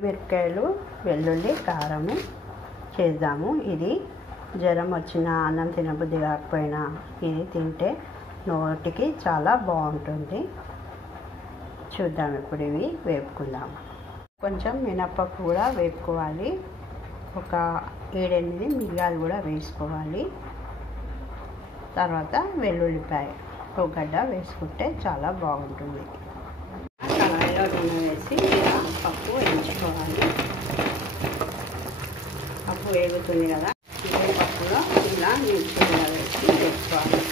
మిరపకాయలు వెల్లుల్లి కారము చేద్దాము. ఇది జ్వరం వచ్చినా అన్నం తినబుద్ధి కాకపోయినా ఇది తింటే నోటికి చాలా బాగుంటుంది. చూద్దాం. ఇప్పుడు ఇవి వేపుకుందాము. కొంచెం మినప్పప్పు కూడా వేపుకోవాలి. ఒక 7-8 మిరియాలు కూడా వేసుకోవాలి. తర్వాత వెల్లుల్లిపాయ ఒక గడ్డ వేసుకుంటే చాలా బాగుంటుంది. కళాయిలో నూనె వేసి ఇలా పప్పు వేయించుకోవాలి. పప్పు వేగుతుంది కదా, ఇదే పప్పులో ఇలా మిర్చి కూడా వేసి వేసుకోవాలి.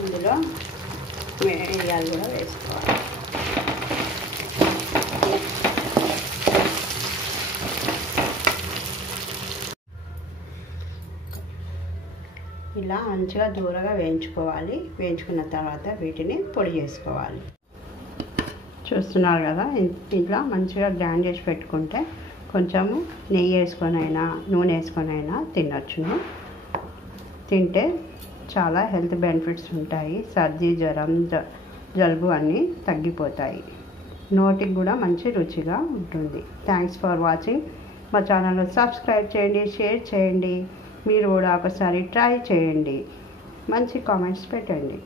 ఇందులో మిరియాలు కూడా వేసుకోవాలి. ఇలా మంచిగా దూరగా వేయించుకోవాలి. వేయించుకున్న తర్వాత వీటిని పొడి చేసుకోవాలి. చూస్తున్నారు కదా, ఇట్లా మంచిగా గ్రైండ్ చేసి పెట్టుకుంటే కొంచెము నెయ్యి వేసుకొని అయినా నూనె వేసుకొని అయినా తినొచ్చును. తింటే చాలా హెల్త్ బెనిఫిట్స్ ఉంటాయి. సర్ది, జ్వరం, జలుబు అన్నీ తగ్గిపోతాయి. నోటికి కూడా మంచి రుచిగా ఉంటుంది. Thanks for watching. మా ఛానల్ని సబ్స్క్రైబ్ చేయండి, షేర్ చేయండి. మీరు కూడా ఒకసారి ట్రై చేయండి. మంచి కామెంట్స్ పెట్టండి.